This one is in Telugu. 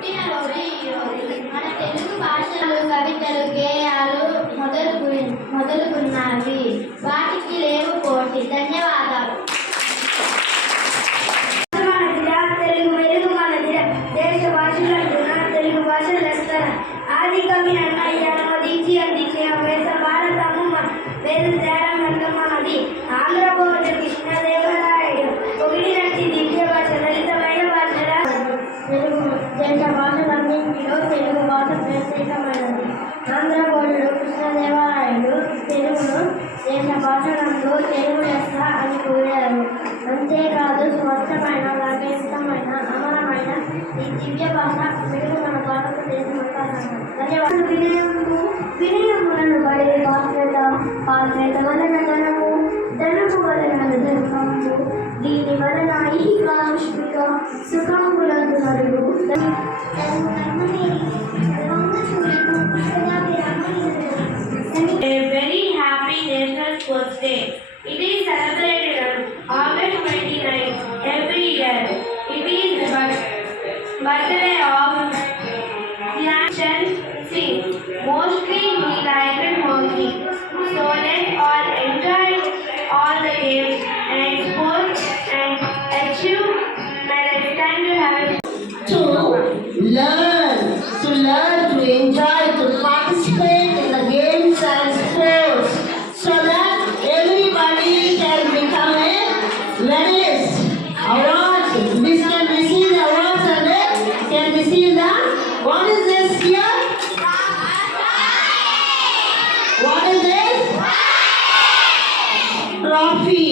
పుట్టినరోజు ఈరోజు మన తెలుగు భాషలు కవితలు గేయాలు మొదలుగున్నవి. వాటికి లేవు పోటీ. ధన్యవాదాలు. తెలుగు వెలుగు మనదిర దేశ భాషలంటున్న తెలుగు భాష లెక్కన ఆది కవి అన్నయ్య మోదీజీ అందించిన వేద భారతము వేద తేరంగంలో మనది. ఆంధ్రభోజ కృష్ణదేవరాయుడు పొగిడినట్టి దివ్య భాష లలితమైన భాషల తెలుగు దేశ భాషలన్నింటిలో తెలుగు భాష ప్రత్యేకమైనది. ఆంధ్రభోజుడు కృష్ణదేవరాయుడు తెలుగును దేశ భాషలందు తెలుగు లెస్స అని కోరారు. అంతేకాదు స్వచ్ఛమైన లాగేష్టమైన అమరమైన ఈ దివ్య భాష తెలుగు మన భారతదేశమంతా ధన్యవాదాలు. వినయములను పడే పాత్రత వలన ధనము వలన ధర్మము దీని వలన ఈకాష్మిక సుఖములందు నరుడు. A very happy National Sports Day. It is celebrated on August 29th every year. It is the birthday of Dhyan Singh. Mostly he liked hockey. So let's all enjoy all the games and sports and achieve. Now it's time to have to learn, to enjoy, to participate in the games and sports, so that everybody can become a medalist. Awards, this can receive the awards and they can receive the, what is this here? What is this? Trophy.